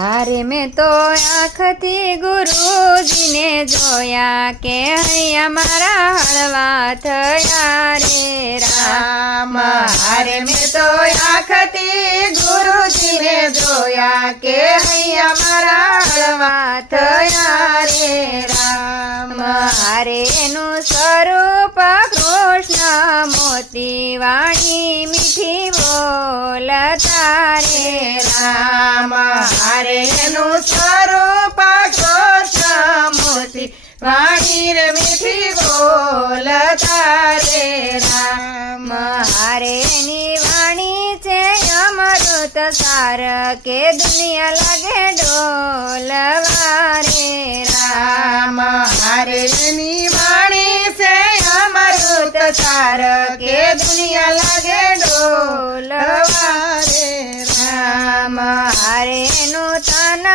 હારે મેં તો આંખથી ગુરુજીને જોયા કે અહીંયા મારા હળવા થયા રે રામ. હારે મેં તો આંખથી ગુરુજીને જોયા કે અહીંયા મારા હળવા થયા રે રામ. હારેનું સ્વરૂપ કૃષ્ણ મોતી વાણી મીઠી બોલતા રે રામ. હારેનું સ્વરૂપ કૃષ્ણ મોતી વાણી રે મીઠી બોલતા રે રામ. હારેની વાણી છે અમૃત સાર કે દુનિયા લાગે ડોલવા રે રામ. હારેની વાણી છે અમૃત સાર કે દુનિયા લાગે ડોલવા રે રામ. હારેનું તન